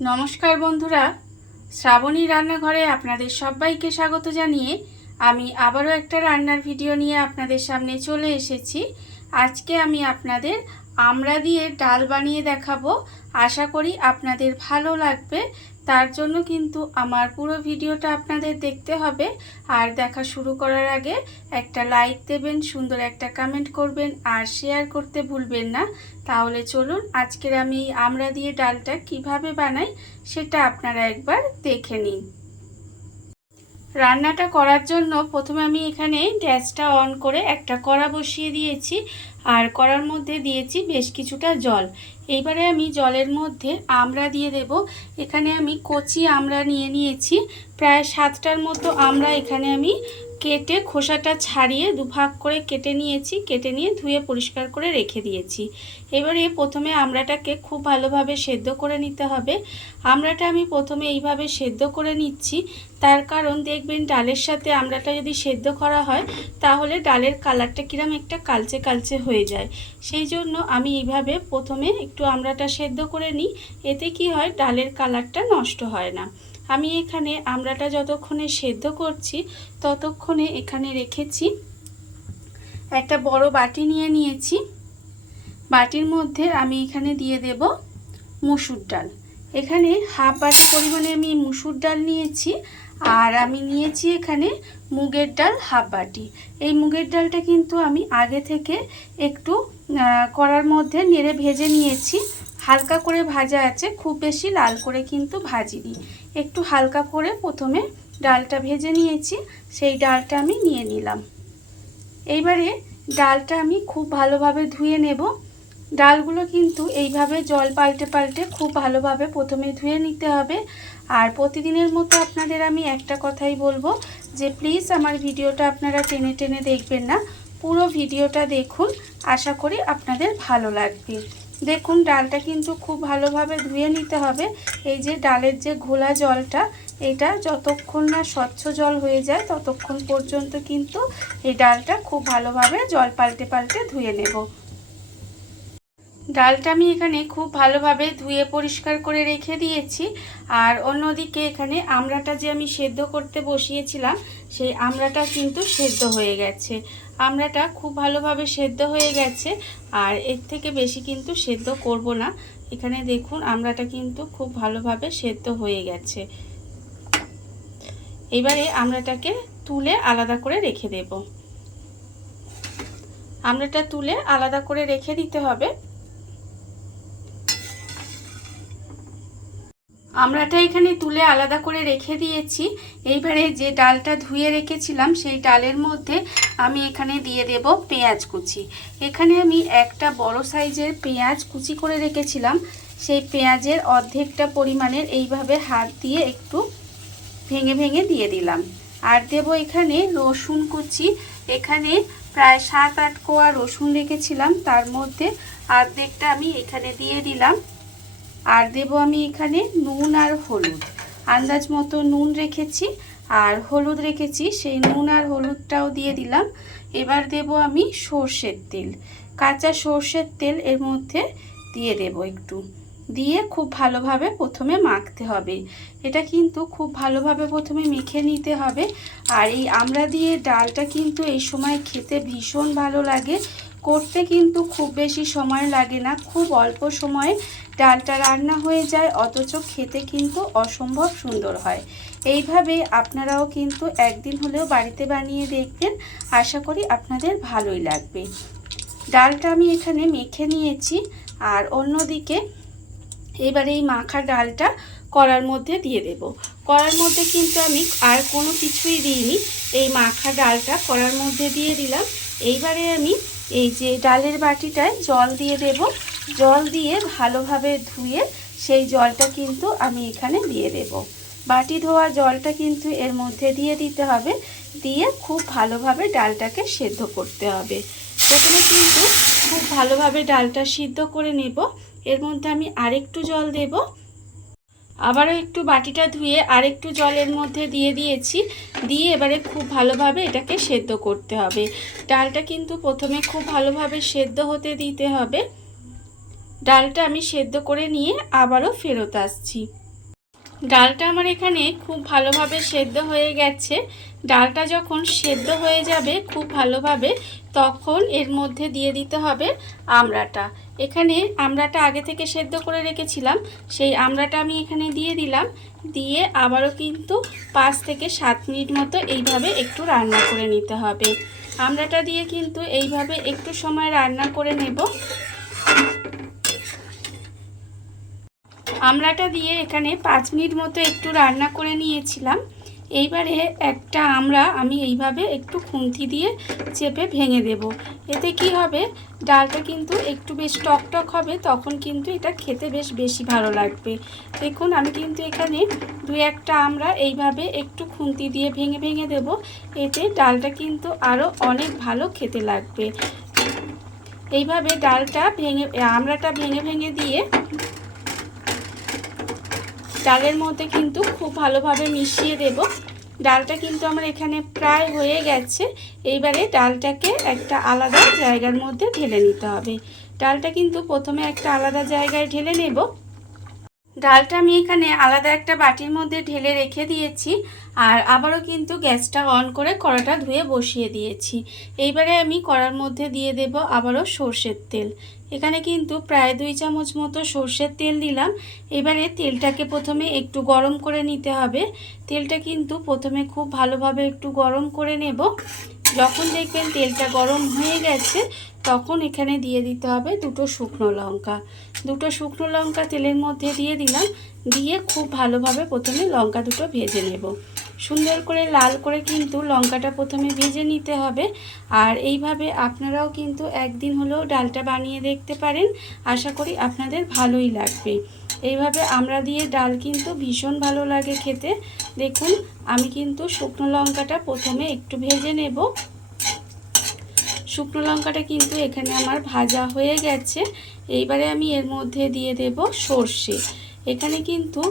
নমস্কার বন্ধুরা, শ্রাবণী রান্নাঘরে আপনাদের সবাইকে স্বাগত জানিয়ে আমি আবারও একটা রান্নার ভিডিও নিয়ে আপনাদের সামনে চলে এসেছি। আজকে আমি আপনাদের আমড়া দিয়ে ডাল বানিয়ে দেখাবো। আশা করি আপনাদের ভালো লাগবে। তার জন্য কিন্তু আমার পুরো ভিডিওটা আপনাদের দেখতে হবে। আর দেখা শুরু করার আগে একটা লাইক দেবেন, সুন্দর একটা কমেন্ট করবেন আর শেয়ার করতে ভুলবেন না। তাহলে চলুন আজকের আমি আমড়া দিয়ে ডালটা কিভাবে বানাই সেটা আপনারা একবার দেখে নিন। রান্নাটা করার জন্য প্রথমে আমি এখানে গ্যাসটা অন করে একটা কড়া বসিয়ে দিয়েছি আর কড়ার মধ্যে দিয়েছি বেশ কিছুটা জল। এইবারে আমি জলের মধ্যে আমড়া দিয়ে দেব। এখানে আমি কচি আমড়া নিয়ে নিয়েছি, প্রায় 7টার মতো আমড়া এখানে আমি কেটে খোসাটা ছাড়িয়ে দুভাগ করে কেটে নিয়েছি। কেটে নিয়ে ধুয়ে পরিষ্কার করে রেখে দিয়েছি। এবারে প্রথমে আমড়াটাকে খুব ভালোভাবে সেদ্ধ করে নিতে হবে। আমড়াটা আমি প্রথমে এইভাবে সেদ্ধ করে নিচ্ছি, তার কারণ দেখবেন ডালের সাথে আমড়াটা যদি সেদ্ধ করা হয় তাহলে ডালের কালারটা কিরম একটা কালচে কালচে হয়ে যায়। সেই জন্য আমি এইভাবে প্রথমে একটু আমড়াটা সেদ্ধ করে নিই। এতে কি হয়, ডালের কালারটা নষ্ট হয় না। আমি এখানে আমড়াটা যতক্ষণে সেদ্ধ করছি ততক্ষণে এখানে রেখেছি একটা বড় বাটি নিয়ে নিয়েছি। বাটির মধ্যে আমি এখানে দিয়ে দেব মুসুর ডাল। এখানে হাফ বাটি পরিমাণে আমি মুসুর ডাল নিয়েছি। আর আমি নিয়েছি এখানে মুগের ডাল হাফ বাটি। এই মুগের ডালটা কিন্তু আমি আগে থেকে একটু কড়ার মধ্যে নেড়ে ভেজে নিয়েছি। হালকা করে ভাজা আছে, খুব বেশি লাল করে কিন্তু ভাজিনি। একটু হালকা করে প্রথমে ডালটা ভেজে নিয়েছি, সেই ডালটা আমি নিয়ে নিলাম। এইবারে ডালটা আমি খুব ভালোভাবে ধুয়ে নেব। ডালগুলো কিন্তু এইভাবে জল পাল্টে পাল্টে খুব ভালোভাবে প্রথমে ধুয়ে নিতে হবে। আর প্রতিদিনের মতো আপনাদের আমি একটা কথাই বলবো যে প্লিজ আমার ভিডিওটা আপনারা টেনে টেনে দেখবেন না, পুরো ভিডিওটা দেখুন। আশা করি আপনাদের ভালো লাগবে। দেখুন ডালটা কিন্তু খুব ভালোভাবে ধুয়ে নিতে হবে। এই যে ডালের যে ঘোলা জলটা, এটা যতক্ষণ না স্বচ্ছ জল হয়ে যায় ততক্ষণ পর্যন্ত কিন্তু এই ডালটা খুব ভালোভাবে জল পাল্টে পাল্টে ধুয়ে নেব। ডালটা আমি এখানে খুব ভালোভাবে ধুয়ে পরিষ্কার করে রেখে দিয়েছি। আর অন্যদিকে এখানে আমড়াটা যে আমি সেদ্ধ করতে বসিয়েছিলাম সেই আমড়াটা কিন্তু সেদ্ধ হয়ে গেছে। আমড়াটা খুব ভালোভাবে সেদ্ধ হয়ে গেছে আর এর থেকে বেশি কিন্তু সেদ্ধ করব না। এখানে দেখুন আমড়াটা কিন্তু খুব ভালোভাবে সেদ্ধ হয়ে গেছে। এবারে আমড়াটাকে তুলে আলাদা করে রেখে দেব। আমড়াটা তুলে আলাদা করে রেখে দিতে হবে। আমড়াটা এখানে তুলে আলাদা করে রেখে দিয়েছি। এইবারে যে ডালটা ধুয়ে রেখেছিলাম সেই ডালের মধ্যে আমি এখানে দিয়ে দেব পেঁয়াজ কুচি। এখানে আমি একটা বড় সাইজের পেঁয়াজ কুচি করে রেখেছিলাম, সেই পেঁয়াজের অর্ধেকটা পরিমাণের এইভাবে হাত দিয়ে একটু ভেঙে ভেঙে দিয়ে দিলাম। আর দেব এখানে রসুন কুচি। এখানে প্রায় 7-8 কোয়া রসুন রেখেছিলাম, তার মধ্যে অর্ধেকটা আমি এখানে দিয়ে দিলাম। আর দেব আমি এখানে নুন আর হলুদ, আন্দাজ মতো নুন রেখেছি আর হলুদ রেখেছি, সেই নুন আর হলুদটাও দিয়ে দিলাম। এবার দেব আমি সর্ষের তেল, কাঁচা সর্ষের তেল এর মধ্যে দিয়ে দেব একটু, দিয়ে খুব ভালোভাবে প্রথমে মাখতে হবে। এটা কিন্তু খুব ভালোভাবে প্রথমে মেখে নিতে হবে। আর এই আমড়া দিয়ে ডালটা কিন্তু এই সময় খেতে ভীষণ ভালো লাগে। করতে কিন্তু খুব বেশি সময় লাগে না, খুব অল্প সময়ে ডালটা রান্না হয়ে যায়, অথচ খেতে কিন্তু অসম্ভব সুন্দর হয়। এইভাবে আপনারাও কিন্তু একদিন হলেও বাড়িতে বানিয়ে দেখবেন, আশা করি আপনাদের ভালোই লাগবে। ডালটা আমি এখানে মেখে নিয়েছি। আর অন্যদিকে এবারে এই মাখা ডালটা কড়ার মধ্যে দিয়ে দেব। কড়ার মধ্যে কিন্তু আমি আর কোনো কিছুই দিইনি, এই মাখা ডালটা কড়ার মধ্যে দিয়ে দিলাম। এইবারে আমি এই যে ডালের বাটিটায় জল দিয়ে দেব। জল দিয়ে ভালোভাবে ধুয়ে সেই জলটা কিন্তু আমি এখানে দিয়ে দেব। বাটি ধোয়া জলটা কিন্তু এর মধ্যে দিয়ে দিতে হবে, দিয়ে খুব ভালোভাবে ডালটাকে সেদ্ধ করতে হবে। প্রথমে কিন্তু খুব ভালোভাবে ডালটা সিদ্ধ করে নেব। এর মধ্যে আমি আরেকটু জল দেব। আবারও একটু বাটিটা ধুয়ে আরেকটু জলের মধ্যে দিয়ে দিয়েছি, দিয়ে এবারে খুব ভালোভাবে এটাকে সেদ্ধ করতে হবে। ডালটা কিন্তু প্রথমে খুব ভালোভাবে সেদ্ধ হতে দিতে হবে। ডালটা আমি সেদ্ধ করে নিয়ে আবারও ফেরত আসছি। ডালটা আমার এখানে খুব ভালোভাবে সেদ্ধ হয়ে গেছে। ডালটা যখন সেদ্ধ হয়ে যাবে খুব ভালোভাবে, তখন এর মধ্যে দিয়ে দিতে হবে আমড়াটা। এখানে আমড়াটা আগে থেকে সেদ্ধ করে রেখেছিলাম, সেই আমড়াটা আমি এখানে দিয়ে দিলাম। দিয়ে আবারও কিন্তু 5 থেকে 7 মিনিট মতো এইভাবে একটু রান্না করে নিতে হবে। আমড়াটা দিয়ে কিন্তু এইভাবে একটু সময় রান্না করে নেব। আমড়াটা দিয়ে এখানে 5 মিনিট মতো একটু রান্না করে নিয়েছিলাম। এইবারে একটা আমড়া আমি এইভাবে একটু খুন্তি দিয়ে চেপে ভেঙে দেব। এতে কি হবে, ডালটা কিন্তু একটু বেশ টকটক হবে, তখন কিন্তু এটা খেতে বেশ বেশি ভালো লাগবে। দেখুন আমি কিন্তু এখানে 2-1টা আমড়া এইভাবে একটু খুন্তি দিয়ে ভেঙে ভেঙে দেব। এতে ডালটা কিন্তু আরও অনেক ভালো খেতে লাগবে। এইভাবে ডালটা আমড়াটা ভেঙে ভেঙে দিয়ে ডালের মধ্যে কিন্তু খুব ভালোভাবে মিশিয়ে দেব। ডালটা কিন্তু আমার এখানে প্রায় হয়ে গেছে। এইবারে ডালটাকে একটা আলাদা জায়গার মধ্যে ঢেলে নিতে হবে। ডালটা কিন্তু প্রথমে একটা আলাদা জায়গায় ঢেলে নেব। ডালটা আমি এখানে আলাদা একটা বাটির মধ্যে ঢেলে রেখে দিয়েছি। আর আবারও কিন্তু গ্যাসটা অন করে কড়াটা ধুয়ে বসিয়ে দিয়েছি। এইবারে আমি কড়ার মধ্যে দিয়ে দেব আবারও সর্ষের তেল। এখানে কিন্তু প্রায় 2 চামচ মতো সর্ষের তেল দিলাম। এবারে তেলটাকে প্রথমে একটু গরম করে নিতে হবে। তেলটা কিন্তু প্রথমে খুব ভালোভাবে একটু গরম করে নেব। যখন দেখবেন তেলটা গরম হয়ে গেছে, তখন এখানে দিয়ে দিতে হবে 2টো শুকনো লঙ্কা। 2টো শুকনো লঙ্কা তেলের মধ্যে দিয়ে দিলাম। দিয়ে খুব ভালোভাবে প্রথমে লঙ্কা দুটো ভেজে নেব। সুন্দর করে লাল করে কিন্তু লঙ্কাটা প্রথমে ভেজে নিতে হবে। আর এইভাবে আপনারাও কিন্তু একদিন হলেও ডালটা বানিয়ে দেখতে পারেন। আশা করি আপনাদের ভালোই লাগবে। এইভাবে আমড়া দিয়ে ডাল কিন্তু ভীষণ ভালো লাগে খেতে। দেখুন আমি কিন্তু শুকনো লঙ্কাটা প্রথমে একটু ভেজে নেব। শুকনো লঙ্কাটা কিন্তু এখানে আমার ভাজা হয়ে গেছে। এইবারে আমি এর মধ্যে দিয়ে দেব সর্ষে। এখানে কিন্তু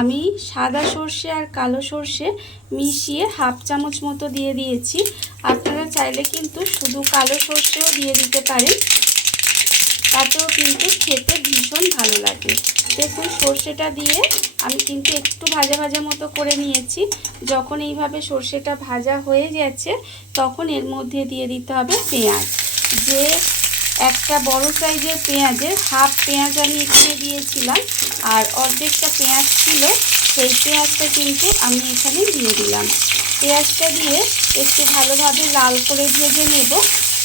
আমি সাদা সর্ষে আর কালো সর্ষে মিশিয়ে 1/2 চামচ মতো দিয়ে দিয়েছি। আপনারা চাইলে কিন্তু শুধু কালো সর্ষেও দিয়ে দিতে পারেন, তাতেও কিন্তু খেতে ভীষণ ভালো লাগে। দেখুন সর্ষেটা দিয়ে আমি কিন্তু একটু ভাজা ভাজা মতো করে নিয়েছি। যখন এইভাবে সর্ষেটা ভাজা হয়ে গেছে, তখন এর মধ্যে দিয়ে দিতে হবে পেঁয়াজ। যে একটা বড় সাইজের পেঁয়াজের হাফ পেঁয়াজ আমি এখানে দিয়েছিলাম, আর অর্ধেকটা পেঁয়াজ ছিল, সেই পেঁয়াজটা কিন্তু আমি এখানে দিয়ে দিলাম। পেঁয়াজটা দিয়ে একটু ভালোভাবে লাল করে ভেজে নেব।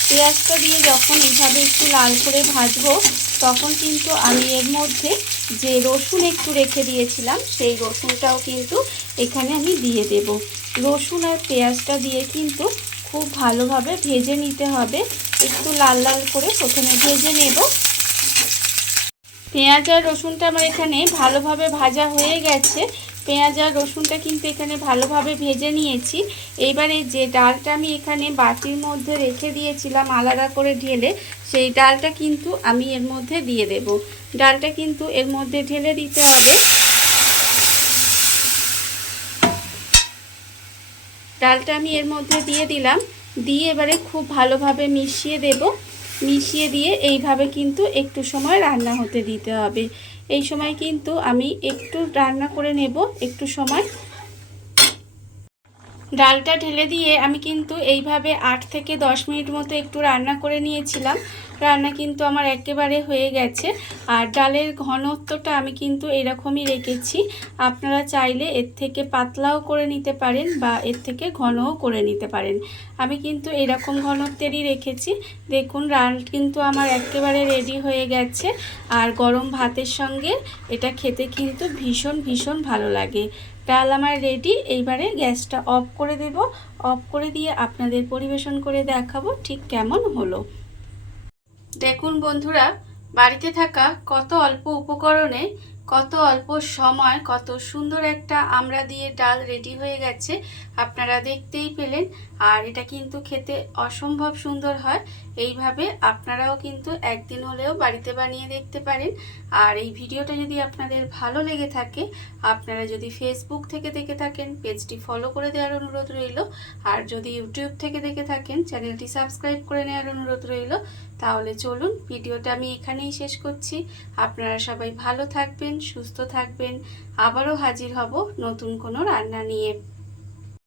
পেঁয়াজটা দিয়ে যখন এইভাবে একটু লাল করে ভাজবো, তখন কিন্তু আমি এর মধ্যে যে রসুন একটু রেখে দিয়েছিলাম, সেই রসুনটাও কিন্তু এখানে আমি দিয়ে দেব। রসুন আর পেঁয়াজটা দিয়ে কিন্তু খুব ভালোভাবে ভেজে নিতে হবে। একটু লাল লাল করে প্রথমে ভেজে নেব। পেঁয়াজ আর রসুনটা আমার এখানে ভালোভাবে ভাজা হয়ে গেছে। পেঁয়াজ আর রসুনটা কিন্তু এখানে ভালোভাবে ভেজে নিয়েছি। এইবারে যে ডালটা আমি এখানে বাটির মধ্যে রেখে দিয়েছিলাম আলাদা করে ঢেলে, সেই ডালটা কিন্তু আমি এর মধ্যে দিয়ে দেব। ডালটা কিন্তু এর মধ্যে ঢেলে দিতে হবে। ডালটা আমি এর মধ্যে দিয়ে দিলাম। দিয়ে এবারে খুব ভালোভাবে মিশিয়ে দেব। মিশিয়ে দিয়ে এইভাবে কিন্তু একটু সময় রান্না হতে দিতে হবে। এই সময় কিন্তু আমি একটু রান্না করে নেব একটু সময়। ডালটা ঢেলে দিয়ে আমি কিন্তু এইভাবে 8 থেকে 10 মিনিট মতো একটু রান্না করে নিয়েছিলাম। রান্না কিন্তু আমার একেবারে হয়ে গেছে। আর ডালের ঘনত্বটা আমি কিন্তু এরকমই রেখেছি। আপনারা চাইলে এর থেকে পাতলাও করে নিতে পারেন বা এর থেকে ঘনও করে নিতে পারেন। আমি কিন্তু এরকম ঘনত্বেরই রেখেছি। দেখুন ডাল কিন্তু আমার একেবারে রেডি হয়ে গেছে। আর গরম ভাতের সঙ্গে এটা খেতে কিন্তু ভীষণ ভীষণ ভালো লাগে। ডাল আমার রেডি। এইবারে গ্যাসটা অফ করে দেব। অফ করে দিয়ে আপনাদের পরিবেশন করে দেখাবো ঠিক কেমন হলো। দেখুন বন্ধুরা, বাড়িতে থাকা কত অল্প উপকরণে কত অল্প সময় কত সুন্দর একটা আমড়া দিয়ে ডাল রেডি হয়ে গেছে, আপনারা দেখতেই পেলেন। আর এটা কিন্তু খেতে অসম্ভব সুন্দর হয়। এইভাবে আপনারাও কিন্তু একদিন হলেও বাড়িতে বানিয়ে দেখতে পারেন। আর এই ভিডিওটা যদি আপনাদের ভালো লেগে থাকে, আপনারা যদি ফেসবুক থেকে দেখে থাকেন পেজটি ফলো করে দেওয়ার অনুরোধ রইল, আর যদি ইউটিউব থেকে দেখে থাকেন চ্যানেলটি সাবস্ক্রাইব করে নেওয়ার অনুরোধ রইল। তাহলে চলুন ভিডিওটা আমি এখানেই শেষ করছি। আপনারা সবাই ভালো থাকবেন, সুস্থ থাকবেন। আবারও হাজির হব নতুন কোনো রান্না নিয়ে।